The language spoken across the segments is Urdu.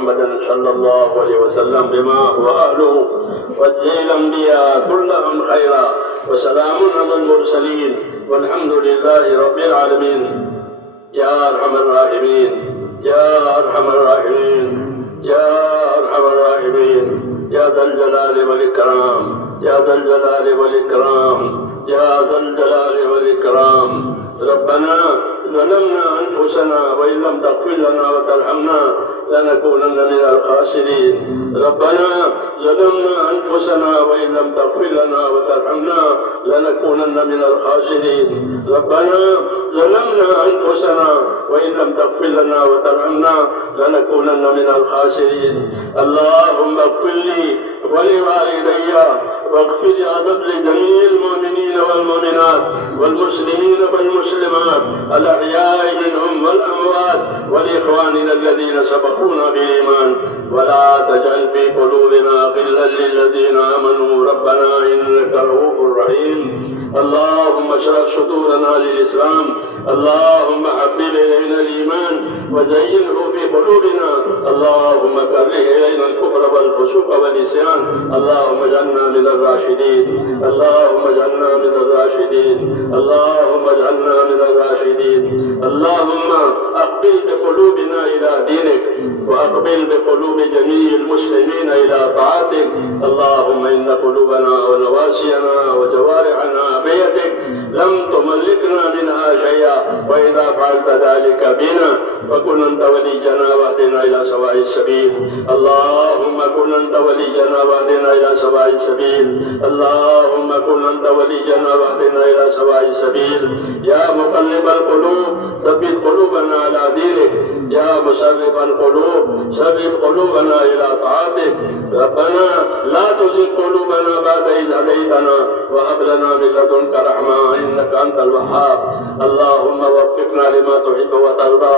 محمدا صلى الله عليه وسلم بما هو أهله، واجزي الأنبياء كلهم خيرا، وسلام على المرسلين، والحمد لله رب العالمين. يا أرحم الراحمين، يا أرحم الراحمين، يا أرحم الراحمين، يا ذا الجلال والإكرام، يا ذا الجلال والإكرام، يا ذا الجلال والإكرام. ربنا ظلمنا أنفسنا وإن لم تغفر لنا وترحمنا لنكونن من الخاسرين. ربنا ظلمنا أنفسنا وإن لم تغفر لنا وترحمنا لنكونن من الخاسرين. ربنا ظلمنا أنفسنا وإن لم تغفر لنا وترحمنا لنكونن من الخاسرين. اللهم اغفر لي ولوالدي، واغفر يا رب لجميع المؤمنين والمؤمنات والمسلمين والمسلمات الأحياء منهم والأموات، ولإخواننا الذين سبقونا بالإيمان، ولا تجعل في قلوبنا غلا للذين آمنوا ربنا إنك رؤوف رحيم. اللهم اشرح صدورنا للإسلام، اللهم حبب إلينا الإيمان وزينه في قلوبنا، اللهم كره إلينا الكفر والفسوق والعصيان، اللهم اجعلنا من الراشدين، اللهم اجعلنا من الراشدين، اللهم اجعلنا من الراشدين. اللهم أقبل بقلوبنا إلى دينك، وأقبل بقلوب جميع المسلمين إلى طاعتك. اللهم إن قلوبنا ونواسينا وجوارحنا بيدك، لم تملكنا منها شيئا، وإذا فعلت ذلك بنا فكن أنت ولينا واهدنا إلى سواء السبيل. اللهم كن أنت ولينا واهدنا إلى سواء السبيل. اللهم كن أنت ولينا واهدنا إلى سواء السبيل. يا مقلب القلوب ثبت قلوبنا على دينك، يا مصرف القلوب صرف قلوبنا إلى طاعتك. ربنا لا تزغ قلوبنا بعد إذ هديتنا، وهب لنا من لدنك رحمة إنك أنت الوهاب. اللهم وفقنا لما تحب وترضى،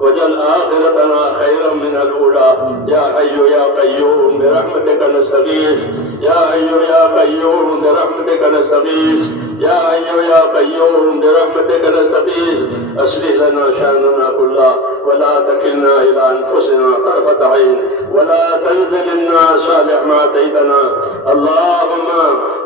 واجعل آخرتنا خيرا من الأولى. يا حي يا قيوم برحمتك نستغيث، يا حي يا قيوم برحمتك نستغيث، يا حي يا قيوم برحمتك نستغيث. أصلح لنا شأننا كله، ولا تكلنا إلى أنفسنا طرفة عين، ولا تنزل منا صالح ما أتيتنا. اللهم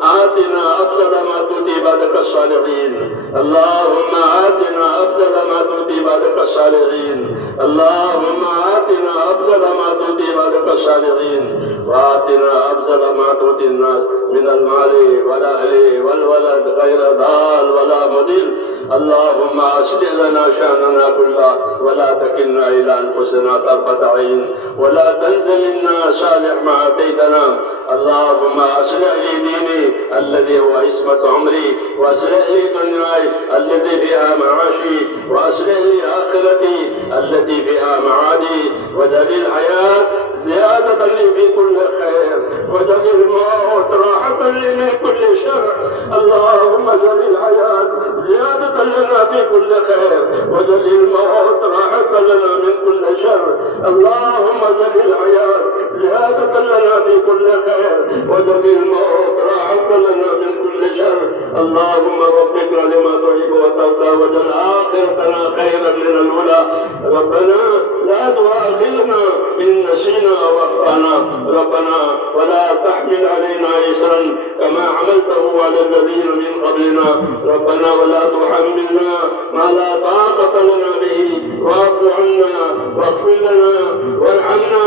آتنا أفضل ما تؤتي عبادك الصالحين، اللهم آتنا أفضل ما تؤتي عبادك الصالحين، اللهم آتنا أفضل ما تؤتي عبادك الصالحين، وآتنا أفضل ما تؤتي الناس من المال والأهل والولد غير ضال ولا مضل. اللهم أصلح لنا شأننا كله، ولا تكلنا إلى أنفسنا طرفة عين، ولا تنز منا صالح ما أتيتنا. اللهم أصلح لي ديني الذي هو عصمة عمري، وأصلح لي دنياي التي فيها معاشي، وأصلح لي آخرتي التي فيها معادي، واجعل الحياة زيادة لي في كل خير، واجعل الموت راحة لي من كل شر. اللهم اجعل الحياة زيادة لنا في كل خير، واجعل الموت راحة لنا من كل شر. اللهم اجعل الحياة زيادة لنا في كل خير، واجعل الموت راحة لنا من كل شر. اللهم وفقنا لما تحب وترضى، واجعل آخرتنا خيرا من الأولى. ربنا لا تؤاخذنا إن نسينا واخطأنا، ربنا ولا تحمل علينا إصرا كما حملته على الذين من قبلنا، ربنا ولا تحملنا ما لا طاقة لنا به، واعف عنا واغفر لنا وارحمنا،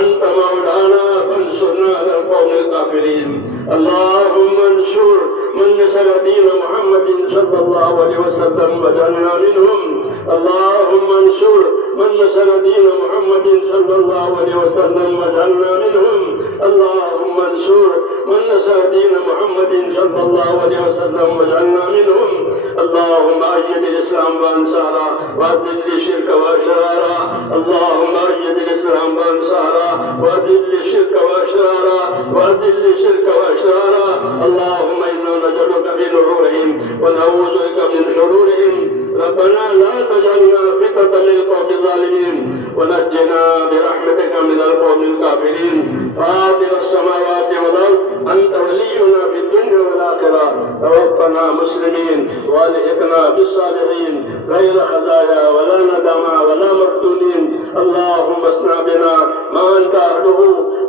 أنت مولانا فانصرنا على القوم الكافرين. اللهم انصر من نصر دين محمد صلى الله عليه وسلم واجعلنا منهم. اللهم انصر من نصر دين محمد صلى الله عليه وسلم واجعلنا منهم. اللهم انصر من نصر دين محمد صلى الله عليه وسلم واجعلنا منهم. اللهم أيد الإسلام وأنصاره، وأذل الشرك وأشراره. اللهم أيد الإسلام وأنصاره، وأذل الشرك وأشراره، وأذل الشرك وأشراره. اللهم إنا نجعلك في نحورهم ونعوذ بك من شرورهم. ربنا لا تجعلنا فتنة للقوم الظالمين، ونجنا برحمتك من القوم الكافرين. فاطر السماوات والأرض أنت ولينا في الدنيا والآخرة، توفنا مسلمين والحقنا بالصالحين، غير خزايا ولا ندما ولا مفتونين. اللهم اصنع بنا ما أنت أهله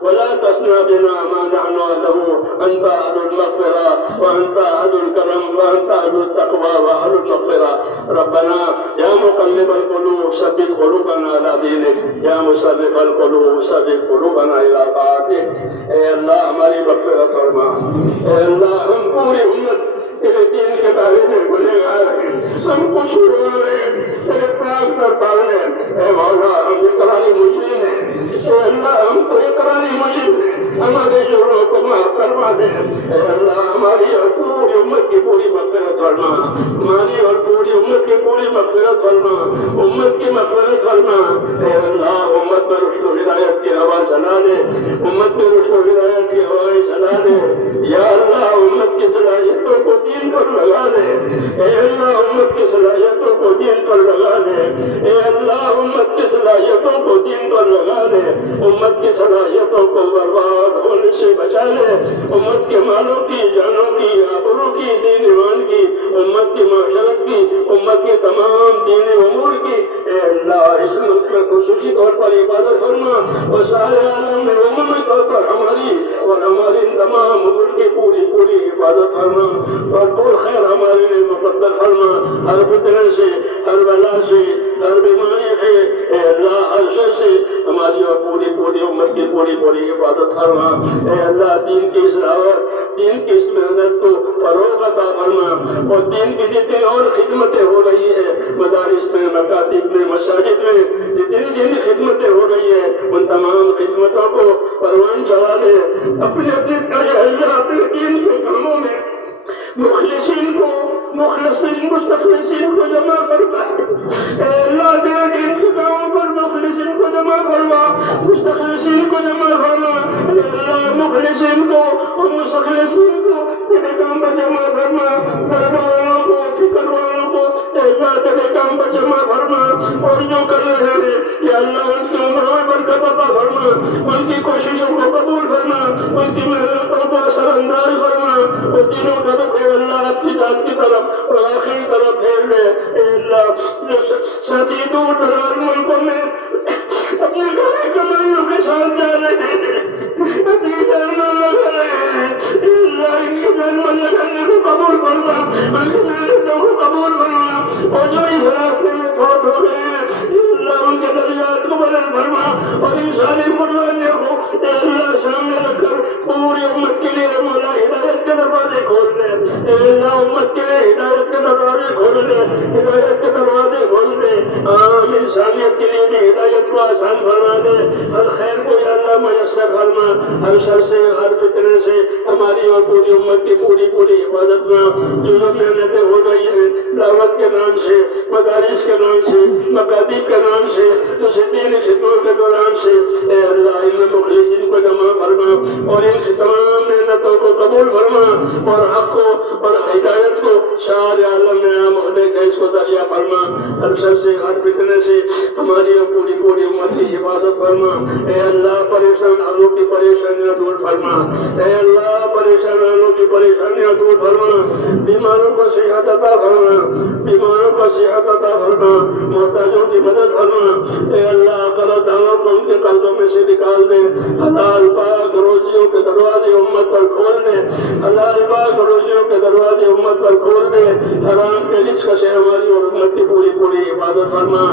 ولا تصنع بنا ما نحن أهله. أنت أهل المغفرة وأنت أهل الكرم وأنت أهل التقوى وأهل المغفرة. ربنا يا مقلب القلوب ثبت قلوبنا على دينك، يا مصرف القلوب ثبت قلوبنا إلى طاعتك. اے اللہ ہماری مغفرت فرما. اے اللہ ہم پوری امت تیرے دین کے بارے میں گنہگار ہیں، ہم قصوروار ہیں تیرے پاک دربار میں. اے مولا ہم اقراری مجرم ہیں. اے اللہ ہم تو اقراری مجرم ہیں، ہمارے جرموں کو معاف فرما دے. اے اللہ ہماری اور پوری امت کی پوری مغفرت فرما، ہماری اور پوری امت کی پوری مغفرت فرما، امت کی مغفرت فرما. اے اللہ امت میں رشد و ہدایت کی ہوا چلا دے، امت میں رشد و ہدایت کی ہوائیں چلا دے. یا اللہ امت کی صلاحیتوں کو دین پر لگا دے. اے اللہ امت کی صلاحیتوں کو دین پر لگا دے. اے اللہ امت کی صلاحیتوں کو دین پر لگا دے. امت کی صلاحیتوں کو برباد ہونے سے بچا لے. امت کے مالوں کی، جانوں کی، آبروں کی، دین ایمان کی، امت کی معاشرت کی، امت کے تمام دین امور کی. اے اللہ اس ملک میں خصوصی طور پر عبادت فرما اور سارے عالم میں عمومی طور پر ہماری اور ہماری تمام امور کی پوری پوری حفاظت فرما اور پور خیر ہمارے لیے مقدر فرما. ہر فتنے سے، ہر بلا سے، ہر بیماری سے، اے اللہ ہر شر سے ہماری اور پوری پوری امت کی پوری پوری حفاظت فرما. اے اللہ دین کی اصلاحات، دین کی اس محنت کو فروغ عطا فرما اور دین کی جتنی اور خدمتیں ہو رہی ہیں مدارس میں، مکاتب میں، مساجد میں، جتنی دینی خدمتیں ہو رہی ہیں ان تمام خدمتوں کو پروان چڑھا دے. اپنے اپنے دین کے کاموں میں مخلصین کو، مخلصین مستخلصین کو جمع کروا. اے اللہ تیرے دین کے کاموں پر مخلصین کو جمع کروا، مستخلصین کو جمع کروا. اے اللہ مخلصین کو اور مستخلصین کو تیرے کام پر جمع فرما. درد والوں کو، فکر والوں کو اے اللہ تیرے کام پر جمع فرما. اور جو کر رہے ہیں یا اللہ ان کی عمروں میں برکت عطا فرما، ان کی کوششوں کو قبول فرما، ان کی محنتوں کو اثر انداز فرما اور دینوں کا رخ اے اللہ آپ کی ذات کی طرف اور آخری طرف پھیر دے. اے اللہ جو ساتھی دور دراز ملکوں میں اپنے گھر کمائیوں کے ساتھ جا رہے ہیں، اپنی جانوں لگا رہے ہیں، اے اللہ ان کی جانوں لگانے کو قبول فرما، ان کی محنتوں کو قبول فرما. اور جو اس راستے میں فوت ہو گئے ہیں اے اللہ ان کے درجات کو بلند فرما اور ان ساری قربانیوں کو اے اللہ سامنے رکھ کر پوری امت کے لیے مولا ہدایت کے دروازے کھول دے. اے اللہ امت کے لیے ہدایت کے دروازے کھول دے، ہدایت کے دروازے کھول دے. عام انسانیت کے لیے بھی ہدایت کو آسان فرما دے. ہر خیر کو یا اللہ میسر فرما، ہر شر سے، ہر فتنے سے ہماری اور پوری امت کی پوری پوری حفاظت میں. جو محنتیں ہو رہی ہیں دعوت کے نام سے، مدارس کے نام سے، مکاتب کے نام سے، دوسرے دینی خدمتوں کے دوران سے اے اللہ ان مخلصین کو جمع فرما اور ان کی تمام محنتوں کو قبول فرما اور حق کو اور ہدایت کو سارے عالم میں عام ہونے کا اس کو ذریعہ فرما. ہر شر سے، ہر فتنے سے ہماری اور پوری پوری امت کی حفاظت فرما. اے اللہ پریشان حالوں کی پریشانیاں دور فرما. اے اللہ پریشان حالوں کی پریشانیاں دور فرما. بیماروں کو صحت عطا فرما، بیماروں کو صحت عطا فرما، محتاجوں کی مدد فرما. اے اللہ قرض داروں کو ان کے قرضوں میں سے نکال دے. حلال پاک روزیوں کے دروازے امت پر کھول دے. حلال پاک روزیوں کے دروازے امت پر کھول دے. حرام کے رزق سے ہماری اور امت کی پوری پوری حفاظت فرما.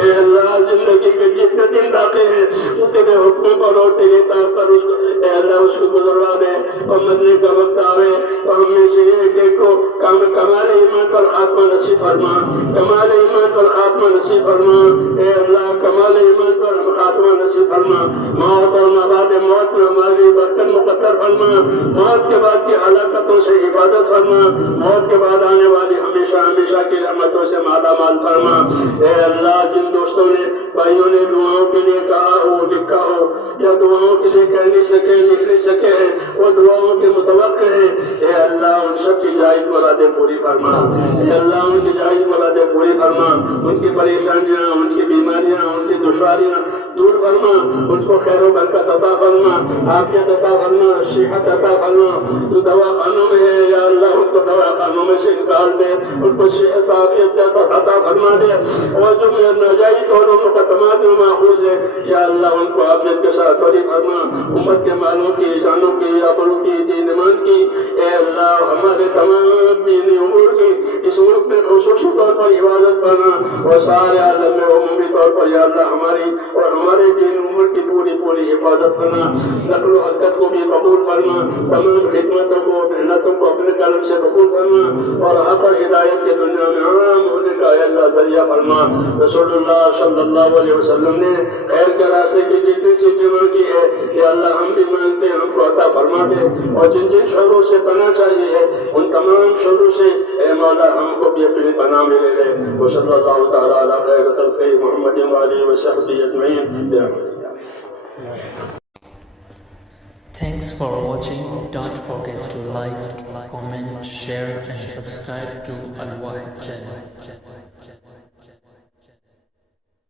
اے اللہ زندگی کے جتنے دن باقی ہیں ان تیرے حکم پر اور تیرے طاقت پر اس کو اے اللہ اس کو گزروا دے اور مرنے کا وقت آئے تو ہم میں سے ایک کو کمال ایمان پر خاتمہ نصیب فرما، کمال ایمان پر خاتمہ نصیب فرما. اے اللہ کمال ایمان پر خاتمہ نصیب فرما. موت اور بعد موت میں ہماری برکت مقدر فرما. موت کے بعد کی ہلاکتوں سے حفاظت فرما. موت کے بعد آنے والی ہمیشہ ہمیشہ کی رحمتوں سے مالا مال فرما. اے اللہ جن دوستوں نے، بھائیوں نے دعاؤں کے لیے کہا ہو، لکھا ہو یا دعاؤں کے لیے کہہ نہیں سکے، لکھ نہیں سکے ہیں، وہ دعاؤں کے متوقع ہیں. اے اللہ ان سب کی جائز مرادیں پوری فرما. اے اللہ ان کی جائز مرادیں پوری فرما. ان کی پریشانیاں، ان کی بیماریاں، ان کی دشواریاں دور فرما. فرما, ان کو خیر و برکت عطا فرما, عافیت عطا فرما, صحت عطا فرما. جو دوا خانوں میں ہے یا اللہ ان کو دوا خانوں میں سے نکال دے, ان کو صحت عافیت عطا فرما دے. اور جو ناجائز اور مقدمات میں ماخوذ ہے یا اللہ ان کو عافیت کے ساتھ بری فرما. امت کے مالوں کی, جانوں کی, آبروں کی, دین ایمان کی, اے اللہ ہمارے تمام دینی امور کی اس ملک میں خصوصی طور پر حفاظت کرنا, اور سارے عالم میں عمومی طور پر یا اللہ ہماری اور ہمارے دین امور کی پوری حفاظت کرنا. نقل و حرکت کو بھی قبول کرنا, تمام خدمتوں کو, محنتوں کو اپنے قلم سے قبول کرنا, اور یہاں پر ہدایت کے دنیا میں عام ہونے کا اے اللہ ذریعہ فرما. رسول اللہ صلی اللہ علیہ وسلم نے خیر کے راستے کی جتنی چیزیں مانگی ہے کہ اللہ ہم بھی مانگتے ہیں, ہم کو عطا فرما دے, اور جن جن شروں سے پناہ چاہیے ہے ان تمام شروں سے اے مولا ہم کو بھی اپنی پناہ میں لے لے. وصلی اللہ تعالی علی خیر خلقہ محمد وآلہ وصحبہ اجمعین. Thanks for watching. Don't forget to like, comment, share and subscribe to Al Wahid channel.